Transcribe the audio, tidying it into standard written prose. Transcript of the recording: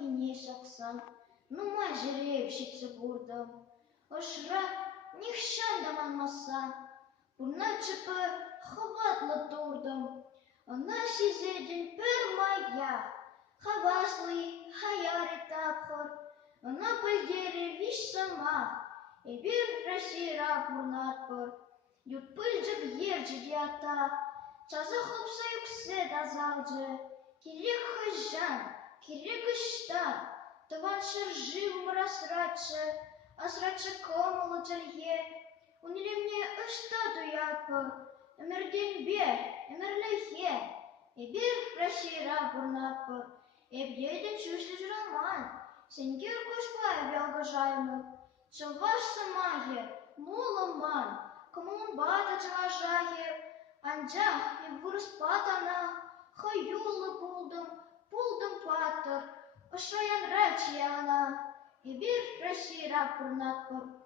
кіне шақсан, нумай жеребшице бурдым. Ошра нихшан даманмаса, бурначыпы хаватлы турдым. Она сизеден пер моя, хаваслый хаяри тапхор. Она пыльдери виш сама, и бир расира бурнатпор. Ют пыльджып ерджи диата, чаза хопса юксе дазалджи. Кирек хыжан, кирек ыштан, тыван шырживым расрачы, асрачы комылы жалье. Унилемне ыштаду ятпор, эмерден бе, эмерлехе. И бир расира бурнатпор, эбдеден чушлы роман. Сенгер кушпай белгажаймы, чаваш самае, мулыман, кому бата чавашае, анжа и вырос патана, хаюлы пулдым патыр, ошаян рачияна, и бир расира бурнатпор.